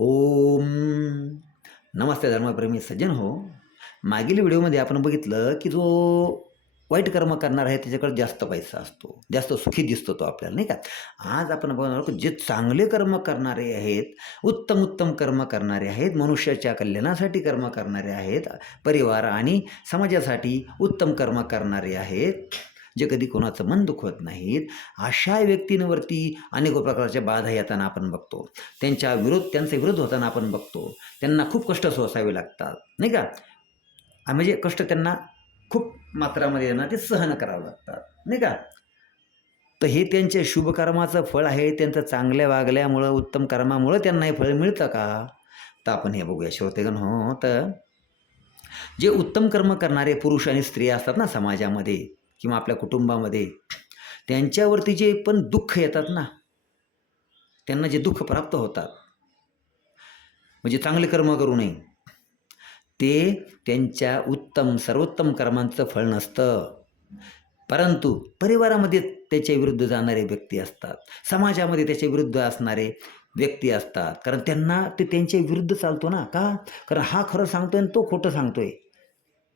ओम. नमस्ते धर्मप्रेमी सज्जन हो. मागील व्हिडिओमध्ये आपण बघितलं की जो वाईट कर्म करणार आहे त्याच्याकडे जास्त पैसा असतो. जास्त सुखी दिसतो तो आपल्याला नाही का? आज आपण बघणार आहोत की जे चांगले कर्म करणारे आहेत उत्तम उत्तम कर्म करणारे आहेत मनुष्याच्या कल्याणासाठी कर्म करणारे आहेत परिवार आणि समाजासाठी उत्तम कर्म करणारे आहेत जे कधी कोणाचं मन दुखवत नाहीत अशा व्यक्तींवरती अनेक प्रकारच्या बाधा येताना आपण बघतो. त्यांच्या विरोध त्यांचा विरोध होताना आपण बघतो. त्यांना खूप कष्ट सोसावे लागतात नाही का? म्हणजे कष्ट त्यांना खूप मात्रामध्ये येणार ते सहन करावं लागतात नाही का? तर हे त्यांच्या शुभकर्माचं फळ आहे त्यांचं चांगल्या वागल्यामुळं उत्तम कर्मामुळं त्यांना हे फळ मिळतं का? तर आपण हे बघूया श्रोतेगण हो तर जे उत्तम कर्म करणारे पुरुष आणि स्त्रिया असतात ना समाजामध्ये किंवा आपल्या कुटुंबामध्ये त्यांच्यावरती जे पण दुःख येतात ना त्यांना जे दुःख प्राप्त होतात म्हणजे चांगले कर्म करू नये ते त्यांच्या उत्तम सर्वोत्तम कर्मांचं फळ नसतं. परंतु परिवारामध्ये त्याच्या विरुद्ध जाणारे व्यक्ती असतात समाजामध्ये त्याच्या विरुद्ध असणारे व्यक्ती असतात. कारण त्यांना ते त्यांच्या विरुद्ध चालतो ना का? कारण हा खरं सांगतोय आणि तो खोटं सांगतोय.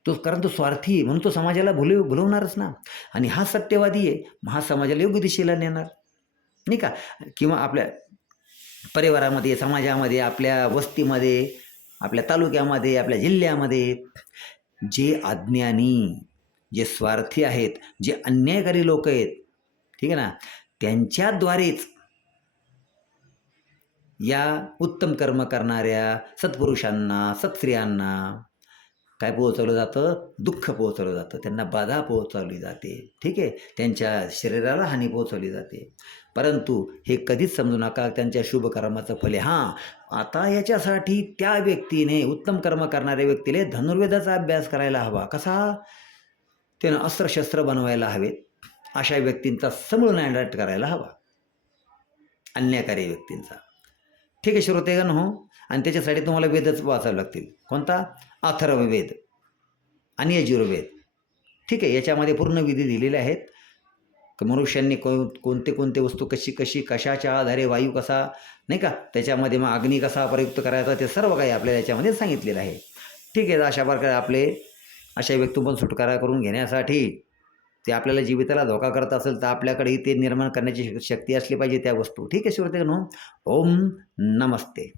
तो कारण तो स्वार्थी आहे म्हणून तो समाजाला भुलव भुलवणारच ना. आणि हा सत्यवादी आहे महा हा समाजाला योग्य दिशेला नेणार. नाही का? किंवा आपल्या परिवारामध्ये समाजामध्ये आपल्या वस्तीमध्ये आपल्या तालुक्यामध्ये आपल्या जिल्ह्यामध्ये जे अज्ञानी जे स्वार्थी आहेत जे अन्यायकारी लोक आहेत ठीक आहे ना? त्यांच्याद्वारेच या उत्तम कर्म करणाऱ्या सत्पुरुषांना सत्स्त्रियांना काय पोहोचवलं जातं? दुःख पोहोचवलं जातं. त्यांना बाधा पोहोचवली जाते. ठीक आहे? त्यांच्या शरीराला हानी पोहोचवली जाते. परंतु हे कधीच समजू नका त्यांच्या शुभकर्माचं फल हां आता याच्यासाठी त्या व्यक्तीने उत्तम कर्म करणाऱ्या व्यक्तीने धनुर्वेदाचा अभ्यास करायला हवा. कसा? त्यानं अस्त्रशस्त्र बनवायला हवेत. अशा व्यक्तींचा समूळ नायनाट करायला हवा. अन्यायकारी व्यक्तींचा. ठीक आहे श्रोतेगण हो. आणि त्याच्यासाठी तुम्हाला वेदच वाचावे लागतील. कोणता? अथर्ववेद. आणि यजुर्वेद. ठीक आहे याच्यामध्ये पूर्ण विधी दिलेल्या आहेत. मनुष्यांनी को कोणते कोणते वस्तू कशी कशी कशाच्या आधारे वायू कसा नाही का? त्याच्यामध्ये मग अग्नी कसा प्रयुक्त करायचा ते सर्व काही आपल्याला याच्यामध्ये सांगितलेलं आहे. ठीक आहे अशा प्रकारे आपले अशा व्यक्तींपासून सुटकारा करून घेण्यासाठी ते आपल्याला जीविताला धोका करत असेल तर आपल्याकडेही ते निर्माण करण्याची शक्ती असली पाहिजे त्या वस्तू. ठीक आहे श्रोते ओम नमस्ते.